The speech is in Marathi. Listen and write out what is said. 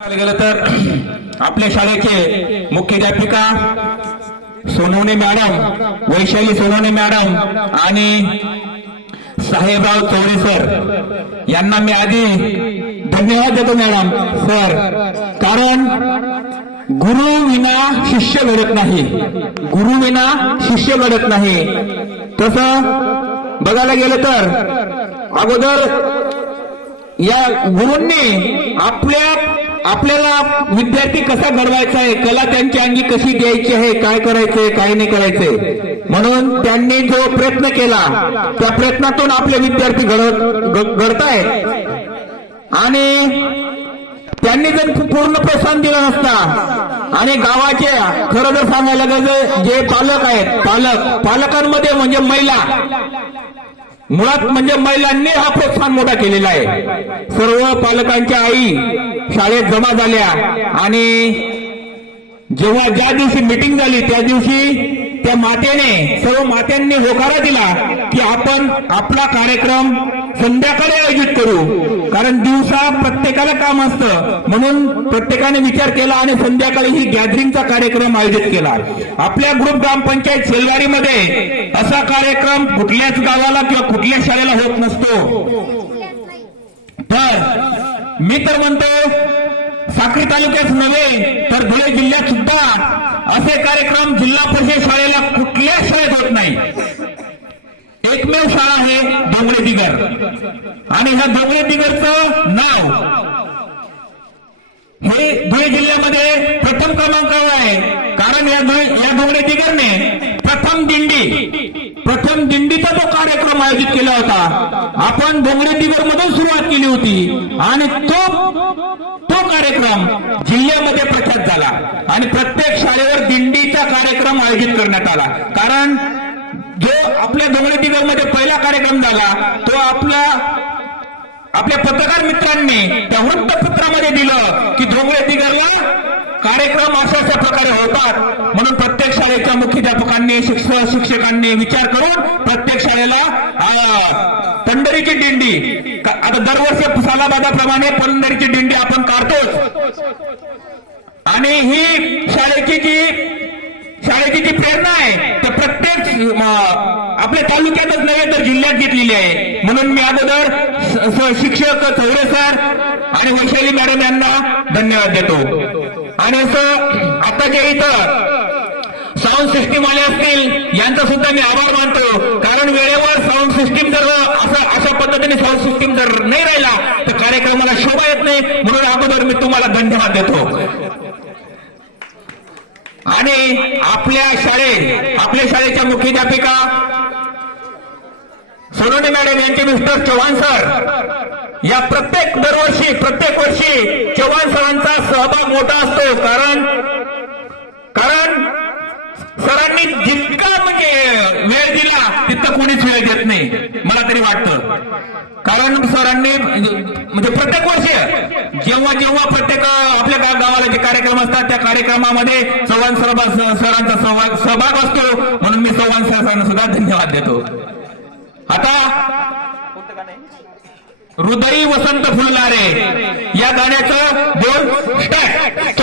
गेलं तर आपल्या शाळेचे मुख्याध्यापिका सोनवणे मॅडम वैशाली सोनवणे मॅडम आणि साहेबराव चौरे सर. यांना मी आधी धन्यवाद देतो मॅडम सर. कारण गुरु विना शिष्य घडत नाही. गुरु विना शिष्य घडत नाही. तसं बघायला गेलं तर अगोदर या गुरूंनी आपल्या आपल्याला विद्यार्थी कसा घडवायचा आहे? कला त्यांच्या अंगी कशी द्यायची आहे? काय करायचंय? काय नाही करायचंय? म्हणून त्यांनी जो प्रयत्न केला त्या प्रयत्नातून आपले विद्यार्थी घडत घडतायत. आणि त्यांनी जर पूर्ण प्रोत्साहन दिलं नसता आणि गावाचे खरं जर सांगायला गेलं जे पालक आहेत पालक पालकांमध्ये म्हणजे महिला. मुळात म्हणजे महिलांनी हा प्रोत्साहन मोठा केलेला आहे. सर्व पालकांच्या आई शाळेत जमा झाल्या आणि जेव्हा ज्या दिवशी मिटिंग झाली त्या दिवशी त्या मातेने सर्व मात्यांनी होकारा दिला की आपण आपला कार्यक्रम संध्याकाळी आयोजित करू. कारण दिवसा प्रत्येकाला काम असतं. म्हणून प्रत्येकाने विचार केला आणि संध्याकाळी ही गॅदरिंगचा कार्यक्रम आयोजित केला. आपल्या ग्रुप ग्रामपंचायत शेलवाडीमध्ये असा कार्यक्रम कुठल्याच गावाला किंवा कुठल्या शाळेला होत नसतो. तर मी तर म्हणतो साक्री तालुक्यात नव्हे तर धुळे जिल्ह्यात सुद्धा असे कार्यक्रम जिल्हा परिषद शाळेला एकमेव शाळा आहे डोंगरे दिगर आणि ह्या डोंगरे दिगरचं नाव हे धुळे जिल्ह्यामध्ये प्रथम क्रमांकावर आहे. कारण या या डोंगरे दिगरने प्रथम दिंडी प्रथम दिंडीचा जो कार्यक्रम आयोजित केला होता आपण डोंगरे दिगर मधून सुरुवात केली होती. आणि तो तो कार्यक्रम जिल्ह्यामध्ये प्रख्यात झाला. आणि प्रत्येक शाळेवर दिंडीचा कार्यक्रम आयोजित करण्यात आला. कारण आपल्या डोंगरे मध्ये पहिला कार्यक्रम झाला तो आपला आपल्या पत्रकार मित्रांनी त्या वृत्तपत्रामध्ये दिलं की डोंगरे दिगरला कार्यक्रम अशा अशा प्रकारे होतात. म्हणून प्रत्येक शाळेच्या मुख्याध्यापकांनी शिक्षक शिक्षकांनी विचार करून प्रत्येक शाळेला पंढरीची दिंडी आता दरवर्षी सालाबादाप्रमाणे पंढरीची दिंडी आपण काढतोच. आणि ही शाळेची जी शाळेची जी प्रेरणा आहे तर प्रत्येक आपल्या तालुक्यातच नव्हे तर जिल्ह्यात घेतलेली आहे. म्हणून मी अगोदर शिक्षक चौरे सर आणि वैशाली मॅडम यांना धन्यवाद देतो. आणि असं आता जे इथं साऊंड सिस्टीम आले असतील यांचा सुद्धा मी आभार मानतो. कारण वेळेवर साऊंड सिस्टीम जर असं अशा पद्धतीने साऊंड सिस्टीम जर नाही राहिला तर कार्यक्रमाला शोभा येत नाही. म्हणून अगोदर मी तुम्हाला धन्यवाद देतो. आणि आपल्या शाळेत आपल्या शाळेच्या मुख्याध्यापिका सोनोने मॅडम यांचे मिस्टर चव्हाण सर. या प्रत्येक दरवर्षी प्रत्येक वर्षी चव्हाण सरांचा सहभाग मोठा असतो. कारण कारण सरांनी जितका म्हणजे वेळ दिला तितका कोणीच वेळ देत नाही. मला तरी वाटतं. कारण सरांनी म्हणजे प्रत्येक वर्षी जेव्हा जेव्हा प्रत्येक आपल्या गावाला जे कार्यक्रम असतात त्या कार्यक्रमामध्ये चव्हाण सरांचा सहभाग सहभाग असतो. म्हणून मी चव्हाण सरांना सुद्धा धन्यवाद देतो. आता हृदयी वसंत फुलणारे या गाण्याचं दोन स्टार्ट